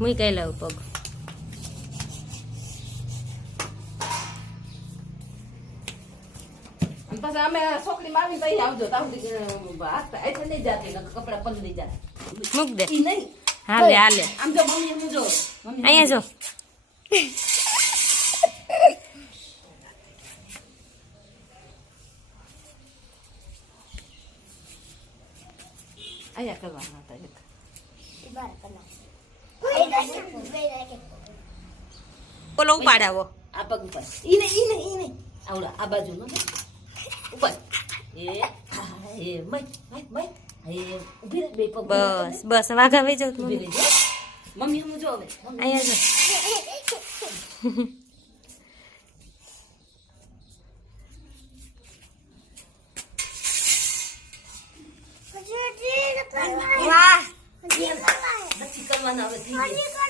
હું કઈ લઉં પગ પછી અમે છોકરી માં આવીને તઈ આવજો તાવ હાથ એટલે નહીં જાતી કપડા પલળી જાય મૂક દે ઈ નહીં હાલે હાલે આમ જો મમ્મી એમ જો મમ્મી અહીંયા જો અહીંયા કરવાના હતા એક બોલો ઉપાડાવો આ પગ ઉપર ઈ નહીં આવડા આ બાજુ નો ઉપર એ મય ઊભી રહે બે પગ બસ બસ વાઘા વઈ જાવ ઊભી રહી જા મમ્મી હું જો હવે અહીંયા જો વાહ નથી કરવાના હવે થઈ ગયા